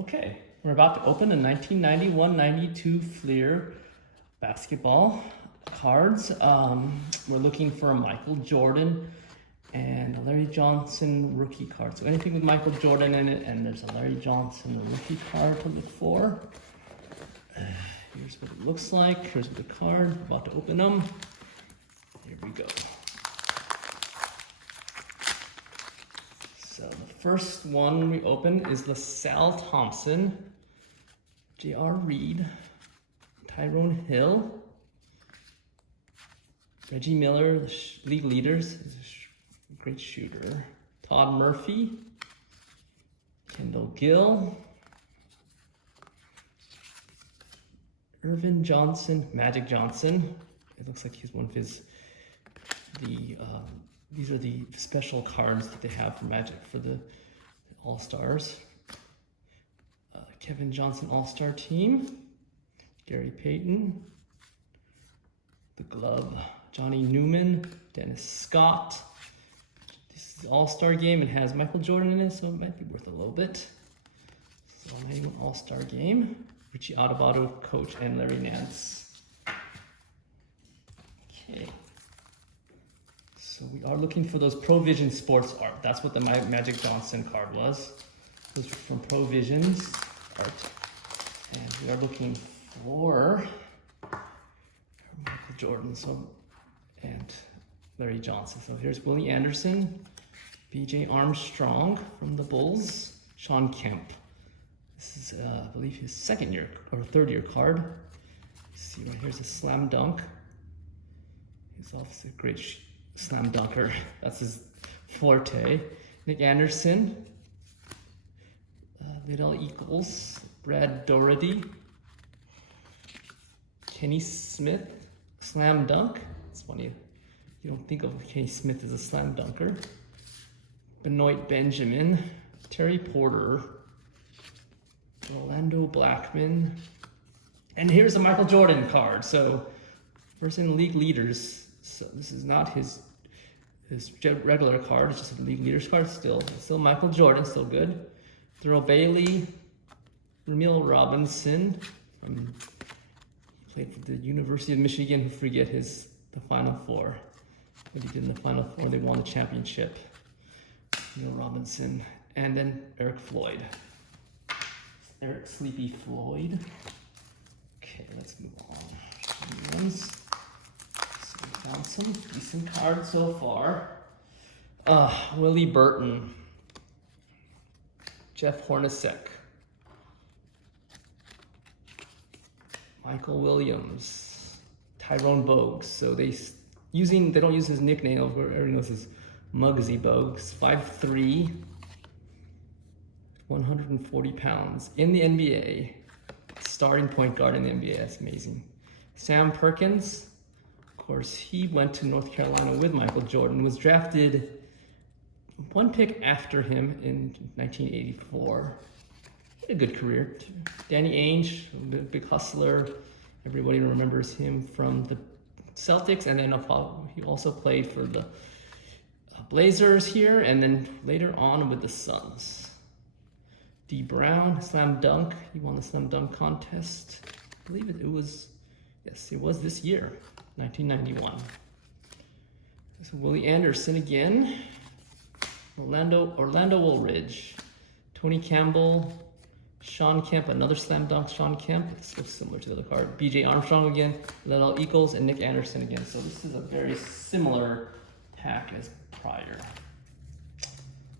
Okay, we're about to open the 1991-92 Fleer basketball cards. We're looking for a Michael Jordan and a Larry Johnson rookie card. So anything with Michael Jordan in it, and there's a Larry Johnson rookie card to look for. Here's what it looks like. Here's the card. We're about to open them. Here we go. So the first one we open is LaSalle Thompson, J.R. Reed, Tyrone Hill, Reggie Miller, the league leaders, is a great shooter, Todd Murphy, Kendall Gill, Irvin Johnson, Magic Johnson. It looks like he's one of his, these are the special cards that they have for Magic for the All-Stars. Kevin Johnson All-Star Team, Gary Payton, the glove, Johnny Newman, Dennis Scott. This is All-Star Game. It has Michael Jordan in it, so it might be worth a little bit. So 91 All-Star Game. Richie Adubato, coach, and Larry Nance. Okay. So we are looking for those Provision Sports Art. That's what the Magic Johnson card was. Those were from Provisions Art. And we are looking for Michael Jordan and Larry Johnson. So here's Willie Anderson, B.J. Armstrong from the Bulls, Sean Kemp. This is, I believe, his second year or third year card. See right here's a slam dunk. He's obviously a great slam dunker. That's his forte. Nick Anderson, Liddell Eagles, Brad Doherty, Kenny Smith, slam dunk. It's funny, you don't think of Kenny Smith as a slam dunker. Benoit Benjamin, Terry Porter, Orlando Blackman, and here's a Michael Jordan card. So first in league leaders. So this is not his regular card, it's just a league leaders card. Still Michael Jordan, still good. Thurl Bailey, Ramil Robinson, he played for the University of Michigan, who forget the Final Four. What he did in the Final Four, they won the championship. Ramil Robinson, and then Eric Floyd. Eric Sleepy Floyd. Okay, let's move on. So we found some decent cards so far. Willie Burton, Jeff Hornacek, Michael Williams, Tyrone Bogues. So they don't use his nickname, everyone knows his Muggsy Bogues. 5'3", 140 pounds in the NBA, starting point guard in the NBA. That's amazing. Sam Perkins, of course, he went to North Carolina with Michael Jordan, was drafted one pick after him in 1984. He had a good career. Danny Ainge, a big hustler. Everybody remembers him from the Celtics, and then he also played for the Blazers here, and then later on with the Suns. D. Brown, slam dunk. He won the slam dunk contest. I believe it was this year, 1991. So Willie Anderson again. Orlando Woolridge, Tony Campbell, Sean Kemp, another slam dunk. Sean Kemp. This looks similar to the other card. B.J. Armstrong again. Liddell Eagles, and Nick Anderson again. So this is a very similar pack as prior.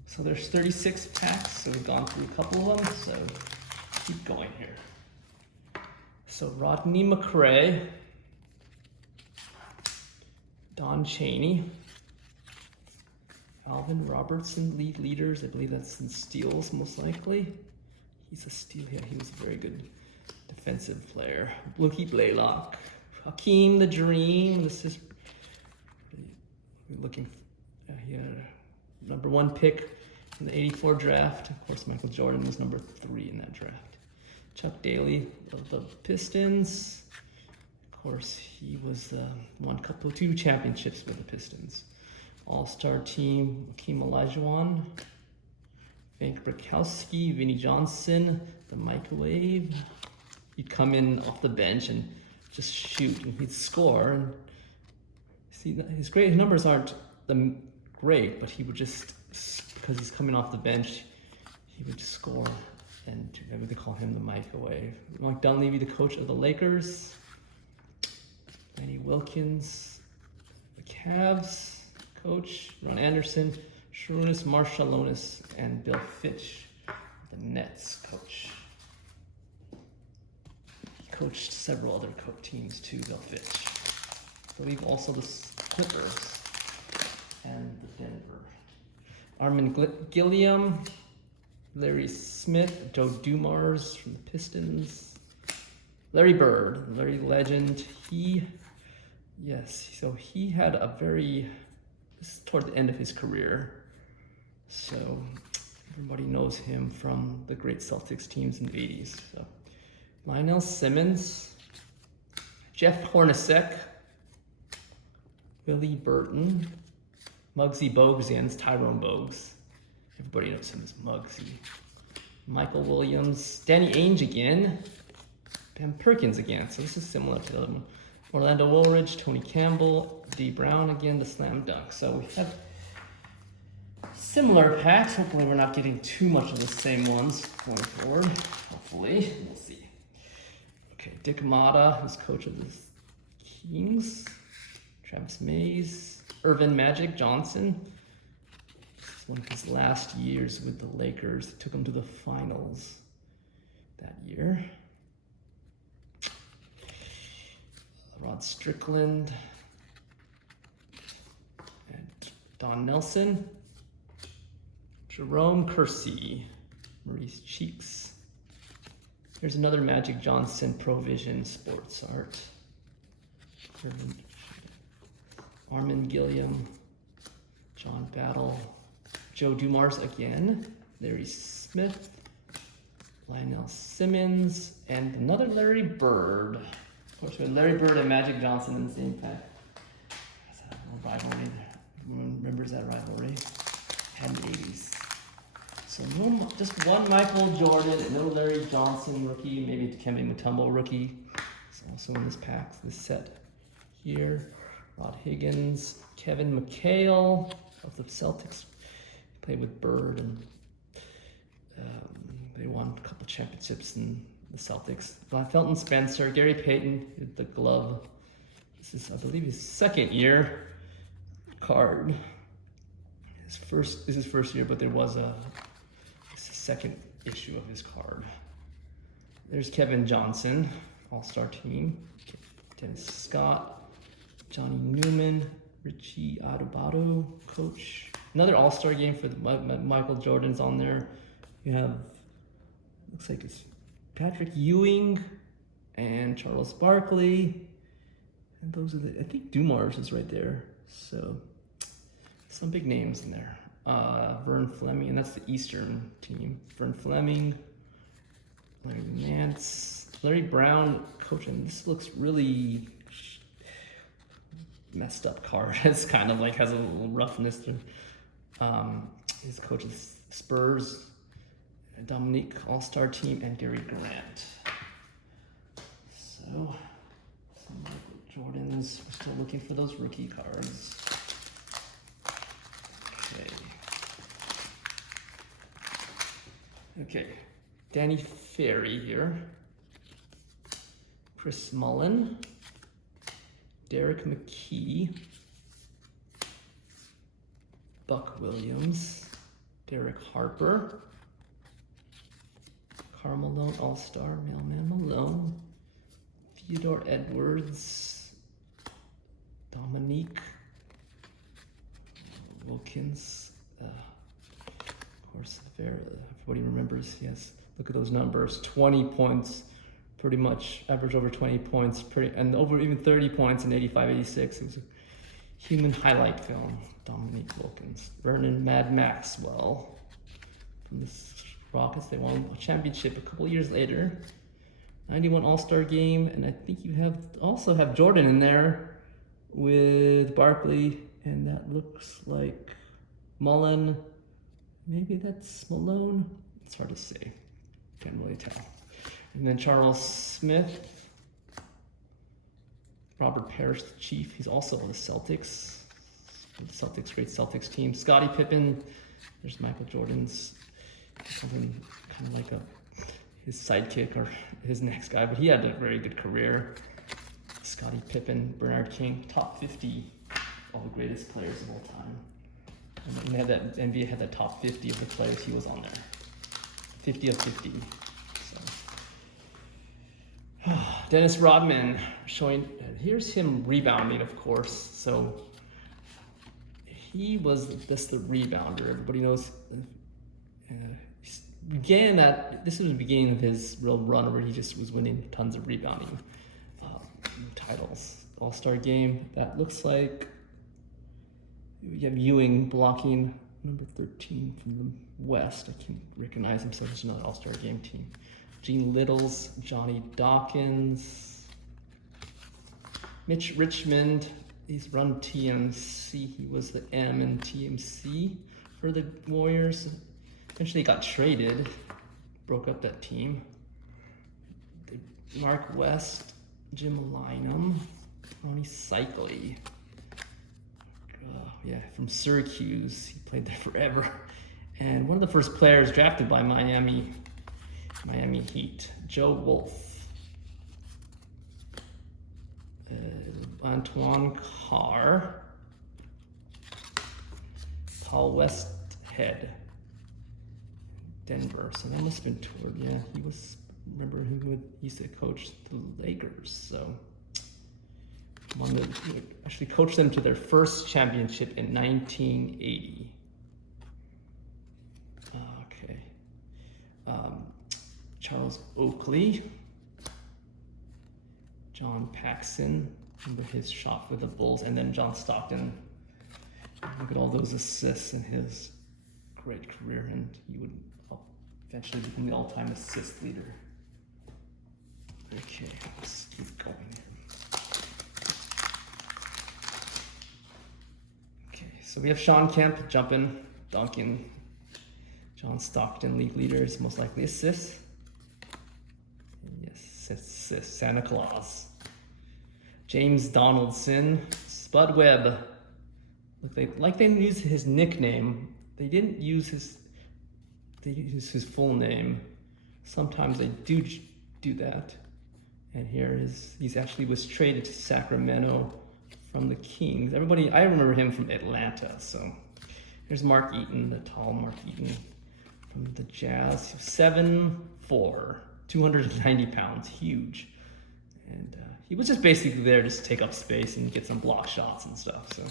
So there's 36 packs, so we've gone through a couple of them, so keep going here. So Rodney McRae, Don Chaney, Alvin Robertson, league leaders. I believe that's in steals most likely. He's a steal, yeah, he was a very good defensive player. Blookie Blaylock, Hakeem the Dream. This is looking here. Number 1 pick in the 84 draft. Of course, Michael Jordan was number 3 in that draft. Chuck Daly of the Pistons. Of course, he was won 2 championships with the Pistons. All-Star Team, Hakeem Olajuwon. Frank Brakowski, Vinnie Johnson, the microwave. He'd come in off the bench and just shoot, and he'd score. And see, his numbers aren't great, but he would just, because he's coming off the bench, he would score. And maybe they call him the microwave. Mike Dunleavy, the coach of the Lakers. Lenny Wilkins, the Cavs coach. Ron Anderson, Sharunas Marshallonis, and Bill Fitch, the Nets coach. He coached several other teams too, Bill Fitch. I believe also the Clippers and the Denver. Armin Gilliam, Larry Smith, Joe Dumars from the Pistons. Larry Bird, Larry Legend. He had a this is toward the end of his career. So everybody knows him from the great Celtics teams in the 80s. So Lionel Simmons, Jeff Hornacek, Willie Burton, Muggsy Bogues, Tyrone Bogues. Everybody knows him as Muggsy. Michael Williams, Danny Ainge again, Pam Perkins again. So this is similar to the other one. Orlando Woolridge, Tony Campbell, D. Brown again, the slam dunk. So we have similar packs. Hopefully we're not getting too much of the same ones going forward. Hopefully, we'll see. Okay, Dick Motta, who's coach of the Kings. Travis Mays, Irvin Magic Johnson. This is one of his last years with the Lakers. It took him to the finals that year. Rod Strickland and Don Nelson, Jerome Kersey, Maurice Cheeks. Here's another Magic Johnson Provision Sports Art. Armin Gilliam, John Battle, Joe Dumars again, Larry Smith, Lionel Simmons, and another Larry Bird. Of course, we had Larry Bird and Magic Johnson in the same pack. That's a rivalry. Everyone remembers that rivalry. And the 80s. So just one Michael Jordan, and no Larry Johnson rookie, maybe Kevin Mutombo rookie. It's also in this pack, this set here. Rod Higgins, Kevin McHale of the Celtics. Played with Bird, and they won a couple championships in the Celtics. Felton Spencer, Gary Payton, the glove. This is, I believe, his second year card. This is his first year, but there was a second issue of his card. There's Kevin Johnson, All-Star team. Dennis Scott, Johnny Newman, Richie Adubato, coach. Another All-Star game for Michael Jordan's on there. You have, looks like it's Patrick Ewing and Charles Barkley. And those are I think Dumars is right there. So some big names in there. Vern Fleming, and that's the Eastern team. Vern Fleming, Larry Nance, Larry Brown coaching. This looks really messed up card. It's kind of like has a little roughness to his coaches Spurs, Dominique All-Star team, and Gary Grant. So some Jordans. We're still looking for those rookie cards. Okay, Danny Ferry here. Chris Mullin, Derek McKee, Buck Williams, Derek Harper, Karl Malone All-Star, Mailman Malone, Theodore Edwards, Dominique Wilkins, of course, everybody remembers, yes, look at those numbers, 20 points, pretty much average over 20 points, and over even 30 points in 85, 86. It was a human highlight film. Dominique Wilkins. Vernon Mad Maxwell from the Rockets. They won a championship a couple years later. 91 All-Star game, and I think you also have Jordan in there with Barkley, and that looks like Mullen. Maybe that's Malone. It's hard to say. Can't really tell. And then Charles Smith. Robert Parrish, the Chief. He's also on the Celtics. The Celtics, great Celtics team. Scottie Pippen. There's Michael Jordan's something kind of like his sidekick or his next guy, but he had a very good career. Scottie Pippen, Bernard King, top 50, all the greatest players of all time. And they had that, NBA had that top 50 of the players, he was on there. 50 of 50. So. Dennis Rodman showing, here's him rebounding, of course. So he was just the rebounder. Everybody knows. This was the beginning of his real run where he just was winning tons of rebounding titles. All-Star game, that looks like you have Ewing blocking number 13 from the West. I can't recognize him, so it's another All-Star game team. Gene Littles, Johnny Dawkins, Mitch Richmond. He's run TMC. He was the M in TMC for the Warriors. Eventually got traded, broke up that team. Mark West, Jim Lynam, Ronnie Cycli. From Syracuse. He played there forever. And one of the first players drafted by Miami Heat, Joe Wolf. Antoine Carr. Paul Westhead. Denver, so that must have been toward, he was, remember he used to coach the Lakers, so he actually coached them to their first championship in 1980. Okay. Charles Oakley, John Paxson, remember his shot for the Bulls, and then John Stockton. Look at all those assists in his great career, and he would eventually become the all-time assist leader. Okay, let's keep going here. Okay, so we have Sean Kemp jumping, dunking. John Stockton, league leaders, most likely assists. Yes, assists. Santa Claus. James Donaldson, Spud Webb. Look, they used his nickname. They didn't use his. They use his full name. Sometimes they do that. And here he's actually was traded to Sacramento from the Kings. I remember him from Atlanta. So here's Mark Eaton, the tall Mark Eaton from the Jazz. 7'4", 290 pounds, huge. And he was just basically there just to take up space and get some block shots and stuff. So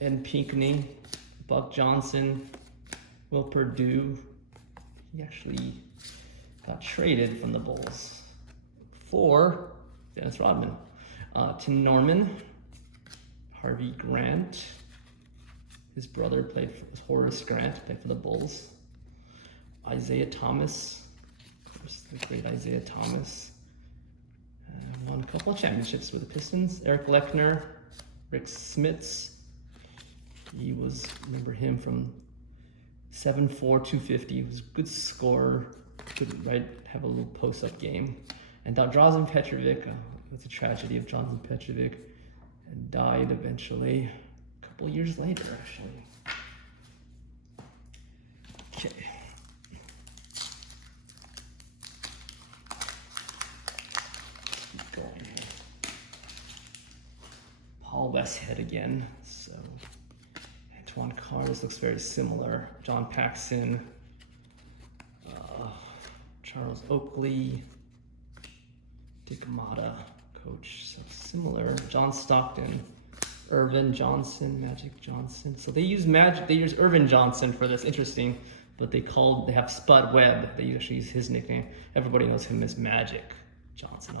Ed Pinckney, Buck Johnson, Will Perdue, he actually got traded from the Bulls for Dennis Rodman. Tim Norman, Harvey Grant, his brother Horace Grant, played for the Bulls. Isaiah Thomas, of course, the great Isaiah Thomas. Won a couple of championships with the Pistons. Eric Lechner, Rick Smits. Remember him from 7'4", 250. He was a good scorer. Could have a little post-up game. And Drazen Petrovic, it's a tragedy of Drazen Petrovic, and died eventually a couple of years later, actually. Okay. Keep going here. Paul Westhead again. So Antoine Carr, this looks very similar. John Paxson, Charles Oakley, Dick Motta, coach, so similar. John Stockton, Irvin Johnson, Magic Johnson. So they use Irvin Johnson for this, interesting, but they have Spud Webb. They actually use his nickname. Everybody knows him as Magic Johnson,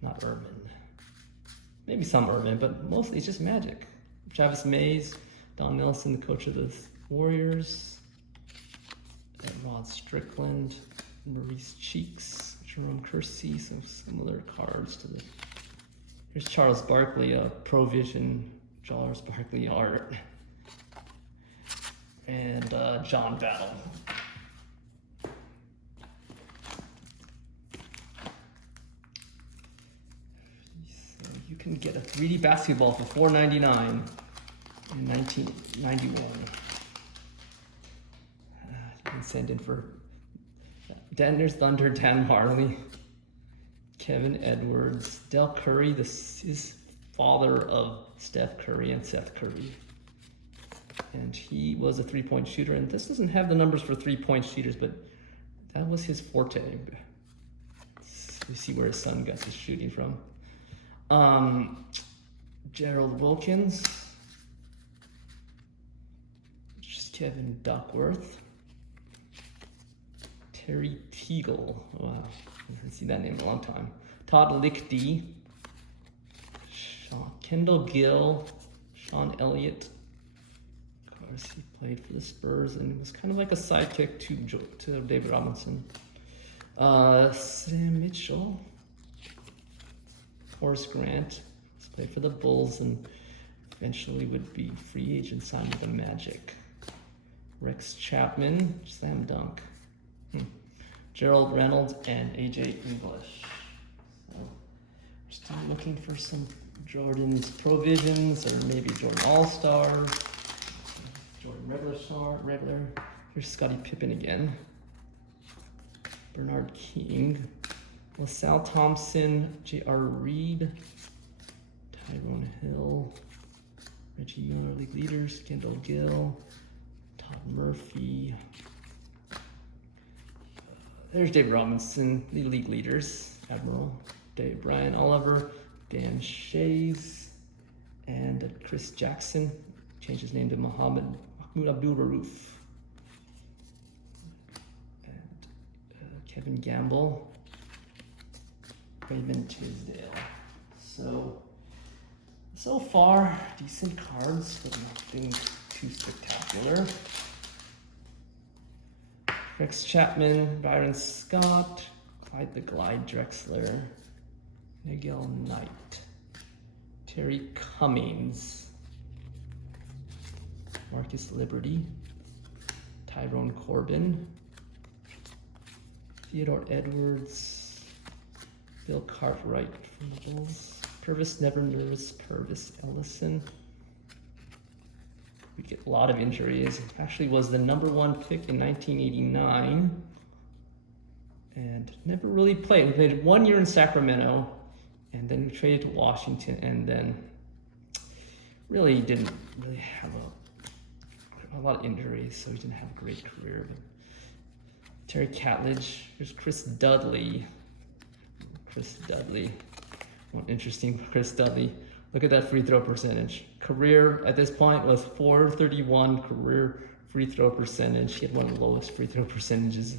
not Irvin. Maybe some Irvin, but mostly it's just Magic. Travis Mays, Don Nelson, the coach of the Warriors, Rod Strickland, Maurice Cheeks, Jerome Kersey, some similar cards to the. Here's Charles Barkley, Provision, Charles Barkley art. and John Battle. So you can get a 3D basketball for $4.99 in 1991. You can send in for Denver's Thunder, Dan Harley, Kevin Edwards, Del Curry. This is father of Steph Curry and Seth Curry. And he was a three-point shooter. And this doesn't have the numbers for three-point shooters, but that was his forte. You see where his son Gus is shooting from. Gerald Wilkins. Just Kevin Duckworth. Terry Teagle. Wow, I haven't seen that name in a long time. Todd Lichty. Kendall Gill. Sean Elliott. Of course, he played for the Spurs and was kind of like a sidekick to David Robinson. Sam Mitchell. Horace Grant. He's played for the Bulls and eventually would be free agent signed with the Magic. Rex Chapman. Slam dunk. Gerald Reynolds and AJ English. So we're still looking for some Jordan's Provisions or maybe Jordan All-Stars. Jordan regular. Here's Scottie Pippen again. Bernard King. LaSalle Thompson, J.R. Reed, Tyrone Hill, Reggie Miller, league leaders, Kendall Gill, Todd Murphy. There's Dave Robinson, the league leaders, Admiral, Dave Brian Oliver, Dan Shays, and Chris Jackson. Changed his name to Mahmoud Abdul Rauf. And Kevin Gamble, Raymond Tisdale. So far, decent cards, but nothing too spectacular. Rex Chapman, Byron Scott, Clyde the Glide Drexler, Nigel Knight, Terry Cummings, Marcus Liberty, Tyrone Corbin, Theodore Edwards, Bill Cartwright from the Bulls, Purvis Never Nervous, Purvis Ellison. We get a lot of injuries. Actually was the #1 pick in 1989 and never really played. We played 1 year in Sacramento and then we traded to Washington and then really didn't really have a lot of injuries, so he didn't have a great career. But Terry Catledge, here's Chris Dudley. One interesting Chris Dudley. Look at that free throw percentage. Career at this point was .431 career free throw percentage. He had one of the lowest free throw percentages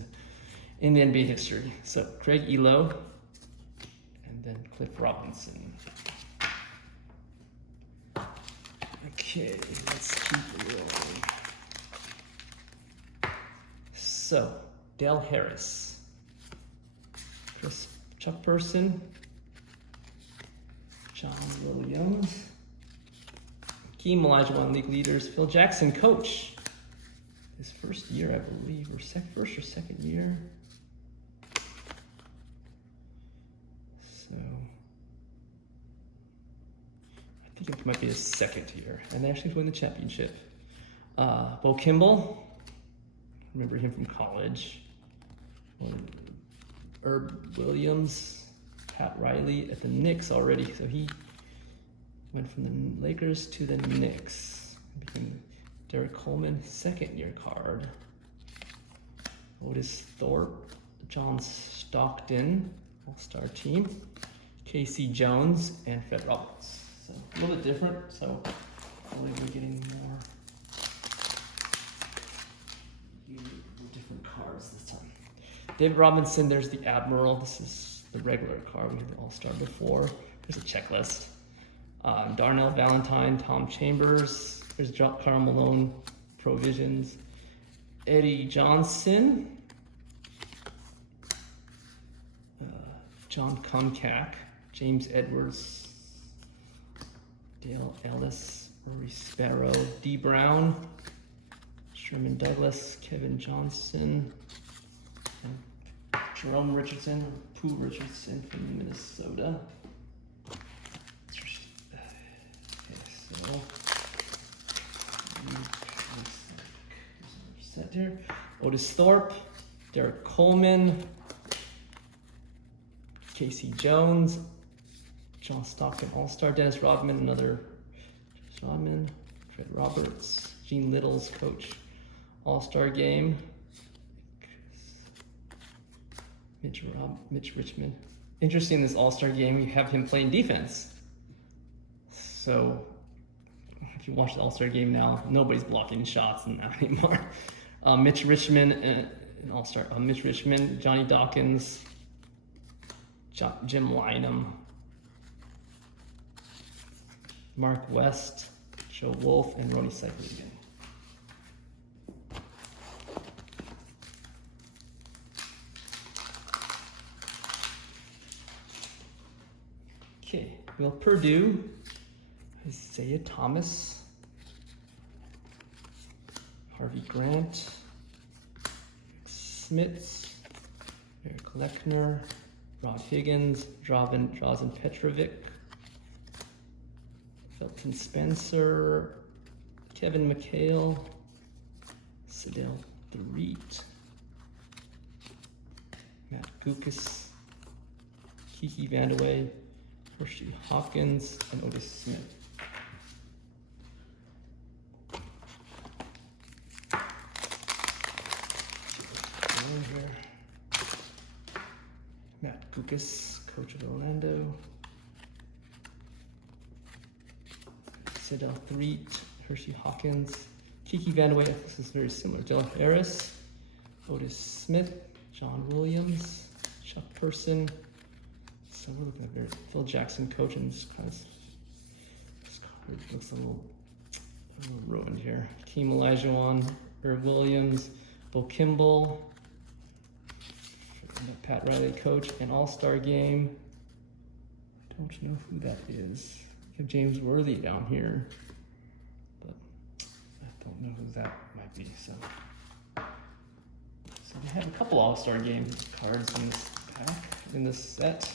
in the NBA history. So Craig Elo and then Cliff Robinson. Okay, let's keep rolling. So Dale Harris, Chuck Person, John Williams, Keem Olajuwon, league leaders, Phil Jackson, coach. His first year, I believe, or first or second year. So I think it might be his second year, and they actually won the championship. Bo Kimball, remember him from college. Herb Williams, Pat Riley at the Knicks already, so he went from the Lakers to the Knicks. Became Derek Coleman, second year card. Otis Thorpe, John Stockton, all-star team. Casey Jones and Fred Roberts. So a little bit different, so hopefully we're getting more different cards this time. David Robinson, there's the Admiral. This is the regular card. We had the All-Star before. There's a checklist. Darnell Valentine, Tom Chambers. There's Karl Malone, Provisions. Eddie Johnson. John Comcack. James Edwards. Dale Ellis. Rory Sparrow. D. Brown. Sherman Douglas, Kevin Johnson, and Jerome Richardson, or Pooh Richardson from Minnesota. Set here. Otis Thorpe, Derek Coleman, Casey Jones, John Stockton All-Star, Dennis Rodman, another Dennis Rodman, Fred Roberts, Gene Little's coach All-Star game, Mitch Richmond. Interesting, this All-Star game, you have him playing defense. So if you watch the All-Star game now, nobody's blocking shots in that anymore. Mitch Richmond, an All-Star. Mitch Richmond, Johnny Dawkins, Jim Lynam, Mark West, Joe Wolf, and Rony Seikaly again. Okay, Will Perdue, Isaiah Thomas, Harvey Grant, Smits, Eric Lechner, Rod Higgins, Drazen Petrovic, Felton Spencer, Kevin McHale, Sidel DeReet, Matt Gukas, Kiki Vandeweghe, Hershey Hawkins, and Otis Smith. Here. Matt Gukas, coach of Orlando. Sidel DeReet, Hershey Hawkins, Kiki Vandeweghe, this is very similar. Dell Harris, Otis Smith, John Williams, Chuck Person. So we're looking at Phil Jackson coach, and this card looks a little ruined here. Keem Olajuwon, Irv Williams, Bo Kimball, Pat Riley coach, and All-Star game. Don't know who that is. We have James Worthy down here, but I don't know who that might be. So we have a couple All-Star game cards in this pack, in this set.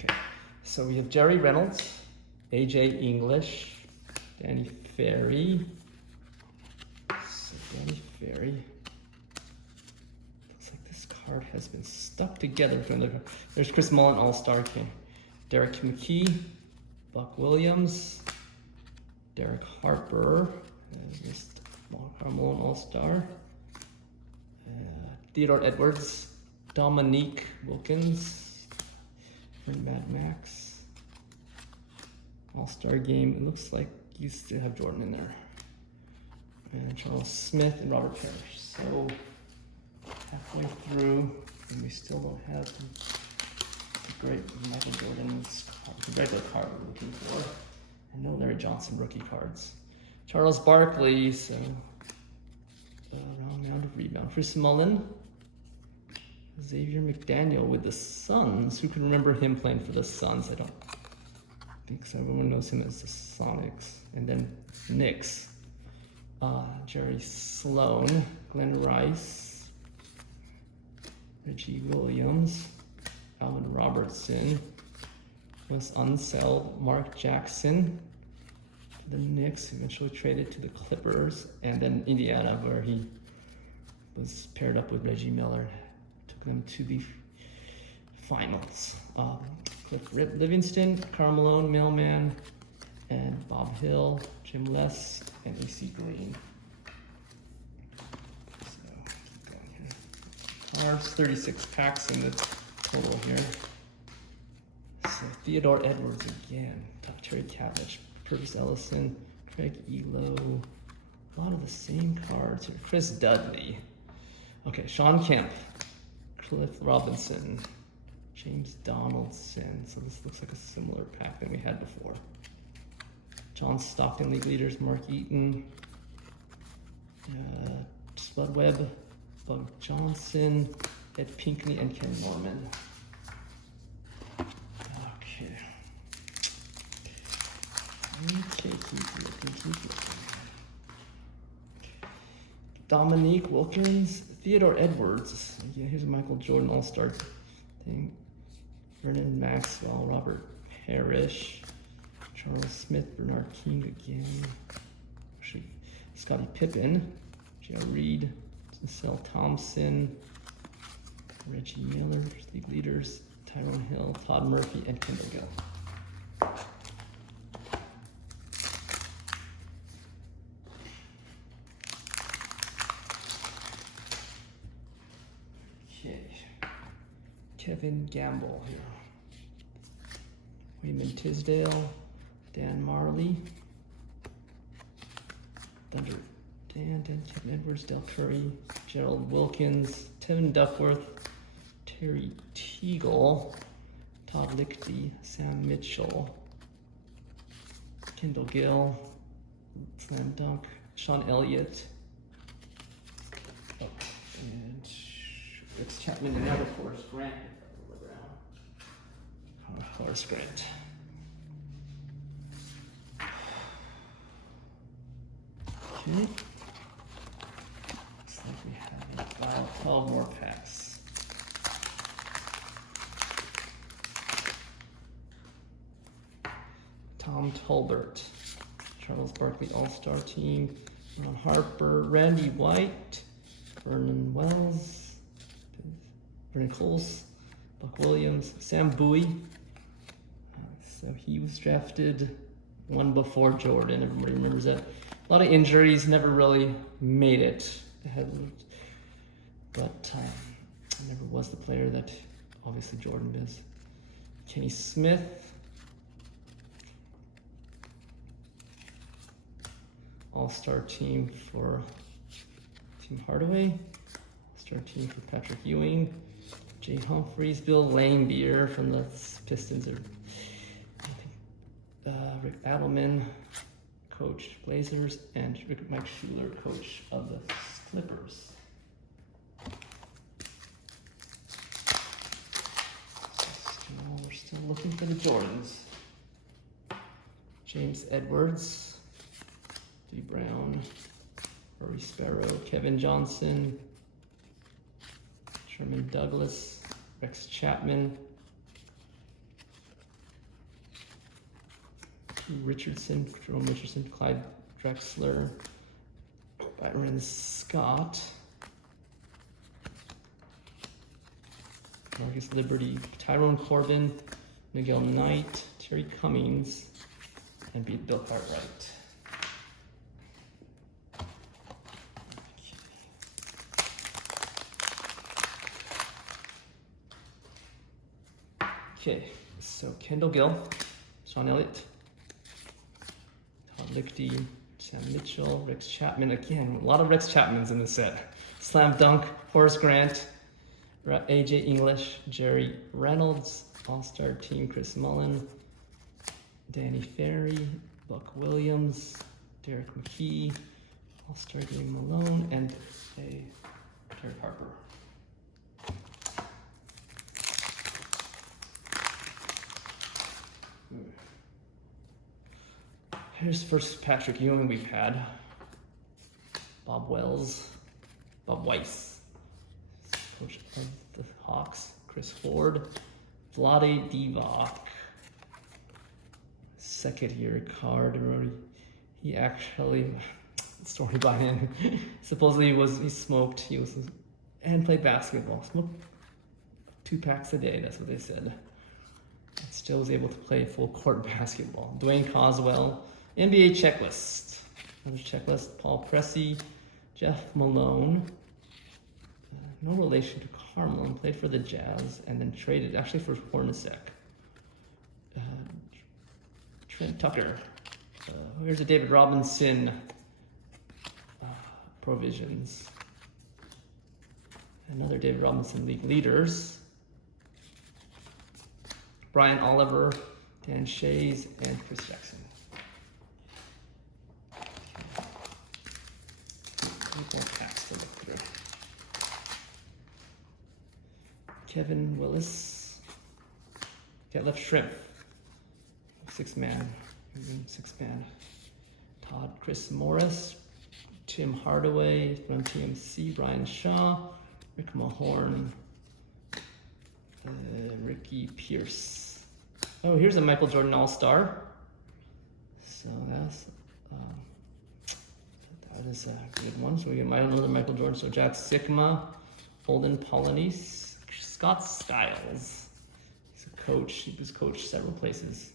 Okay, so we have Jerry Reynolds, AJ English, Danny Ferry. So Danny Ferry. Looks like this card has been stuck together. There's Chris Mullin, All-Star King. Derek McKee, Buck Williams, Derek Harper, just Carmelo, All-Star. Theodore Edwards, Dominique Wilkins, Mad Max. All-Star game. It looks like you still have Jordan in there. And Charles Smith and Robert Parrish. So halfway through, and we still don't have the great Michael Jordan's the regular card we're looking for. And no Larry Johnson rookie cards. Charles Barkley, so round mound of rebound. Chris Mullin, Xavier McDaniel with the Suns. Who can remember him playing for the Suns? I don't think so. Everyone knows him as the Sonics. And then Knicks. Jerry Sloan, Glenn Rice, Reggie Williams, Alvin Robertson, Wes Unseld, Mark Jackson. The Knicks eventually traded to the Clippers, and then Indiana, where he was paired up with Reggie Miller, took them to the finals. Cliff Livingston, Karl Malone, Mailman, and Bob Hill, Jim Les, and AC Green. So keep going here. Cards, 36 packs in the total here. So Theodore Edwards again, Terry Cavich, Curtis Ellison, Craig Elo, a lot of the same cards here. Chris Dudley. Okay, Sean Kemp, Cliff Robinson, James Donaldson. So this looks like a similar pack than we had before. John Stockton League Leaders, Mark Eaton, Spud Webb, Bug Johnson, Ed Pinckney, and Ken Norman. Okay. Dominique Wilkins, Theodore Edwards. Yeah, here's a Michael Jordan All-Star thing. Vernon Maxwell, Robert Parrish, Charles Smith, Bernard King again. Actually, Scottie Pippen, J.R. Reed, Cecil Thompson, Reggie Miller, league leaders, Tyrone Hill, Todd Murphy, and Kendall Gill. Okay, Kevin Gamble here. Wayman Tisdale, Dan Marley, Thunder Dan, Kevin Edwards, Del Curry, Gerald Wilkins, Tevin Duckworth, Terry Teagle, Todd Lichty, Sam Mitchell, Kendall Gill, Slam Dunk, Sean Elliott, and Rex Chapman, and now Horace Grant. Horace Grant. Okay. Looks like we have about 12 more packs. Tom Tolbert, Charles Barkley All-Star Team, Ron Harper, Randy White, Vernon Wells, Vernon Coles, Buck Williams, Sam Bowie. So he was drafted one before Jordan. Everybody remembers that. A lot of injuries, never really made it. But never was the player that obviously Jordan is. Kenny Smith, All-Star Team for Team Hardaway, All-Star Team for Patrick Ewing, Jay Humphries, Bill Laimbeer from the Pistons, Rick Adelman, coach Blazers, and Mike Schuler, coach of the Clippers. We're still looking for the Jordans. James Edwards, Dee Brown, Rory Sparrow, Kevin Johnson, Sherman Douglas, Rex Chapman, Richardson, Jerome Richardson, Clyde Drexler, Byron Scott, Marcus Liberty, Tyrone Corbin, Miguel Knight, Terry Cummings, and Bill Cartwright. Okay, so Kendall Gill, Sean Elliott, Todd Lichty, Sam Mitchell, Rex Chapman. Again, a lot of Rex Chapmans in this set. Slam Dunk, Horace Grant, AJ English, Jerry Reynolds, All-Star Team Chris Mullen, Danny Ferry, Buck Williams, Derek McKee, All-Star Game Malone, and Terry Harper. Here's first Patrick Ewing we've had. Bob Wells, Bob Weiss, coach of the Hawks, Chris Ford, Vlade Divac, second year card. He actually, story behind him, supposedly he smoked, and played basketball. Smoked 2 packs a day, that's what they said. And still was able to play full court basketball. Dwayne Coswell, NBA checklist. Another checklist, Paul Pressey, Jeff Malone, no relation to Carmelo, played for the Jazz and then traded actually for Hornacek. Trent Tucker. Here's a David Robinson provisions. Another David Robinson league leaders. Brian Oliver, Dan Shays, and Chris Jackson. More packs to look through. Kevin Willis, Detlef Schrempf, 6-man. 6-man. Todd Chris Morris, Tim Hardaway, Run TMC, Brian Shaw, Rick Mahorn, Ricky Pierce. Oh, here's a Michael Jordan All-Star. So that is a good one. So we get another Michael Jordan. So Jack Sikma, Holden Polynice, Scott Skiles. He's a coach. He was coached several places.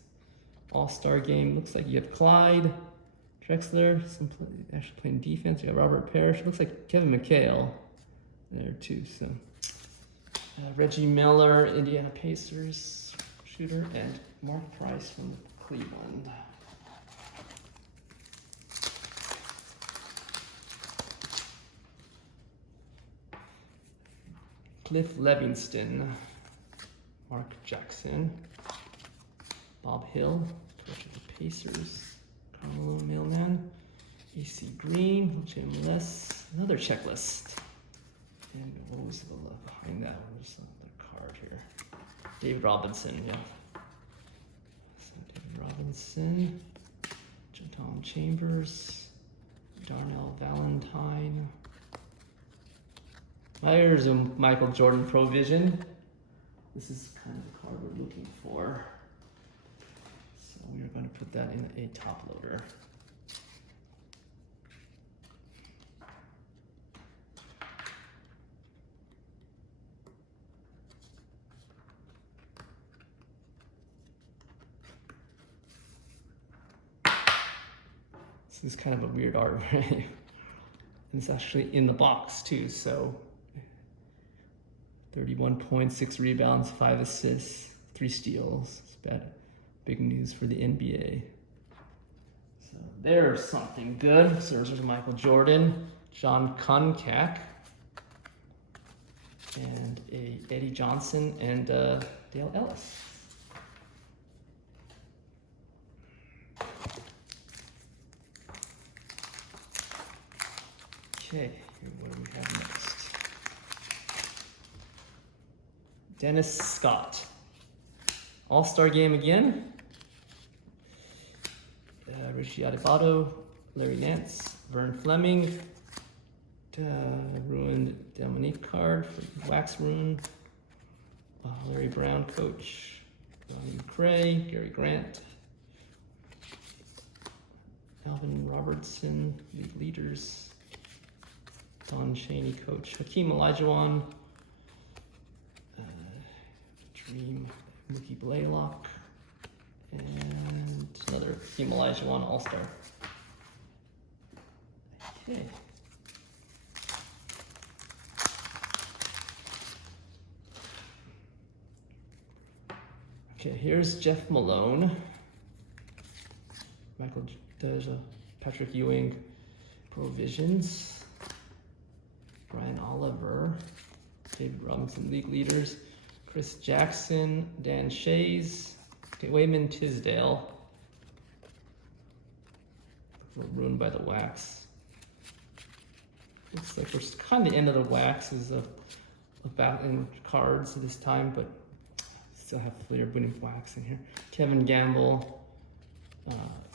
All-Star game. Looks like you have Clyde Drexler, actually playing defense. You got Robert Parrish. Looks like Kevin McHale there too. So Reggie Miller, Indiana Pacers shooter, and Mark Price from Cleveland. Cliff Levingston, Mark Jackson, Bob Hill, coach of the Pacers, Carmelo Mailman, AC Green, Jim Les, another checklist. And what was the love behind that? There's another card here. David Robinson, yeah. So David Robinson, Tom Chambers, Darnell Valentine. Here's a Michael Jordan Provision. This is kind of the card we're looking for. So we're going to put that in a top loader. This is kind of a weird art, right? And it's actually in the box too, so 31 points, 6 rebounds, 5 assists, 3 steals. It's big news for the NBA. So there's something good. So there's Michael Jordan, John Koncak, and a Eddie Johnson and Dale Ellis. Okay, what do we have next? Dennis Scott. All-Star game again. Richie Adebayo, Larry Nance, Vern Fleming, ruined Dominique card for Wax Rune, Larry Brown coach, Ronnie McRae, Gary Grant, Alvin Robertson, league leaders, Don Chaney coach, Hakeem Olajuwon, Dream, Mookie Blaylock, and another Hakeem Olajuwon All-Star. Okay. Okay, here's Jeff Malone. There's a Patrick Ewing Provisions. Brian Oliver, David Robinson League Leaders, Chris Jackson, Dan Shays, okay, Wayman Tisdale. Ruined by the wax. Looks like we're kind of the end of the wax is of back in cards this time, but still have Fleer Boone wax in here. Kevin Gamble,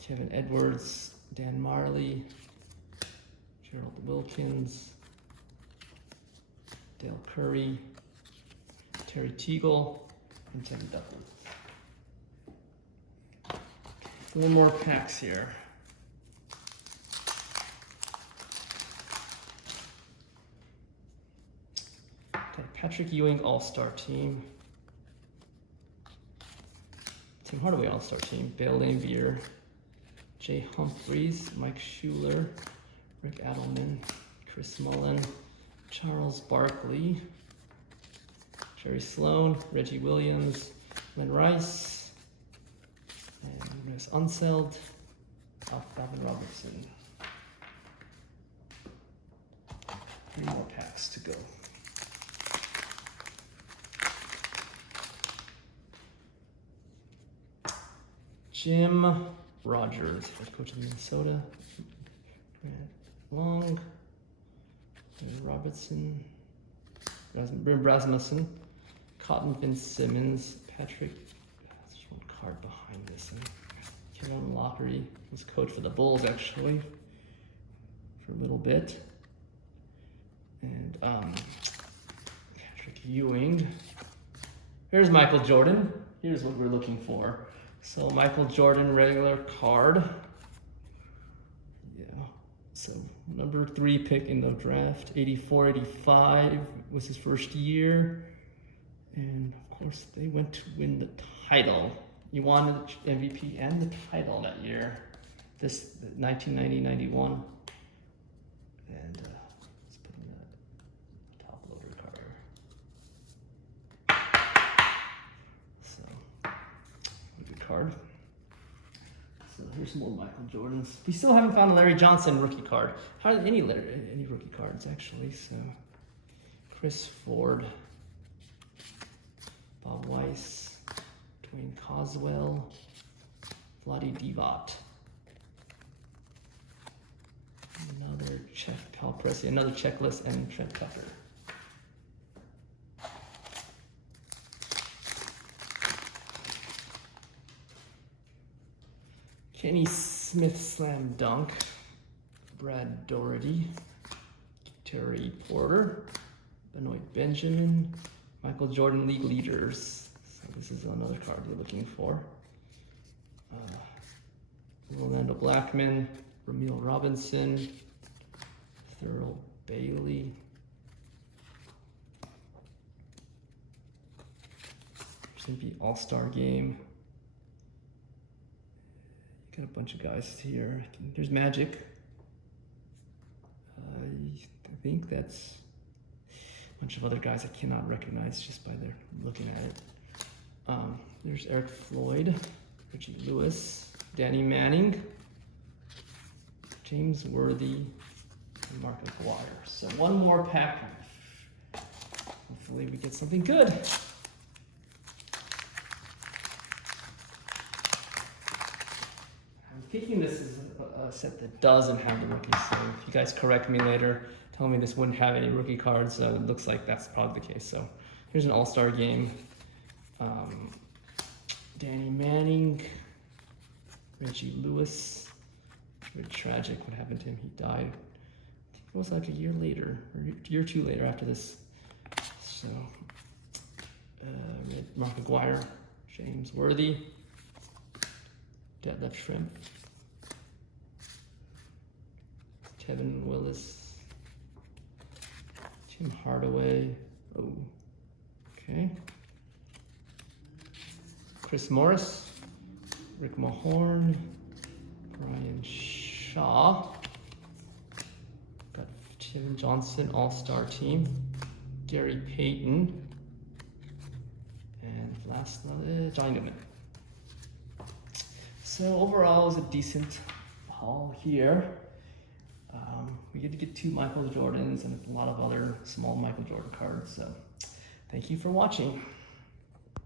Kevin Edwards, Dan Marley, Gerald Wilkins, Dale Curry, Terry Teagle, and Tim Duffy. A little more packs here. Okay, Patrick Ewing All-Star Team. Tim Hardaway All-Star Team. Bill Laimbeer, Jay Humphries, Mike Schuler, Rick Adelman, Chris Mullen, Charles Barkley, Jerry Sloan, Reggie Williams, Lynn Rice, and Chris Unseld, Alvin Robertson. 3 more packs to go. Jim Rogers, head coach of Minnesota. Grant Long, Robertson, Rasmussen, Cotton Vince Simmons, Patrick. There's one card behind this. Kevin Lockery was coach for the Bulls actually for a little bit. And Patrick Ewing. Here's Michael Jordan. Here's what we're looking for. So Michael Jordan regular card. Yeah. So number 3 pick in the draft. 84-85 was his first year. And of course they went to win the title. He won the MVP and the title that year. This 1990-91. And let's put in the top loader card. So, a good card. So here's some more Michael Jordans. We still haven't found a Larry Johnson rookie card. Hardly any rookie cards actually. So Chris Ford, Bob Weiss, Dwayne Coswell, Vlade Divac. Another check, Cal Presley, another checklist, and Trent Tucker. Kenny Smith slam dunk. Brad Doherty, Terry Porter, Benoit Benjamin, Michael Jordan league leaders. So this is another card you're looking for. Orlando Blackman, Ramil Robinson, Thurl Bailey, Simply All-Star Game. You got a bunch of guys here. There's Magic. I think that's a bunch of other guys I cannot recognize just by their looking at it. There's Eric Floyd, Reggie Lewis, Danny Manning, James Worthy, and Mark McGuire. So one more pack. Hopefully we get something good. I'm thinking this is a set that doesn't have the rookies. So if you guys correct me later, tell me this wouldn't have any rookie cards. It looks like that's probably the case. So here's an All-Star Game. Danny Manning, Reggie Lewis. Very tragic what happened to him. He died. I think it was like a year later, or a year or two later after this. So, Mark McGuire, James Worthy, Detlef Schrempf, Kevin Willis, Tim Hardaway. Oh, okay. Chris Morris, Rick Mahorn, Brian Shaw, got Tim Johnson, All-Star Team, Gary Payton, and last Johnny Newman. So overall, it was a decent haul here. We get to get 2 Michael Jordans and a lot of other small Michael Jordan cards. So thank you for watching.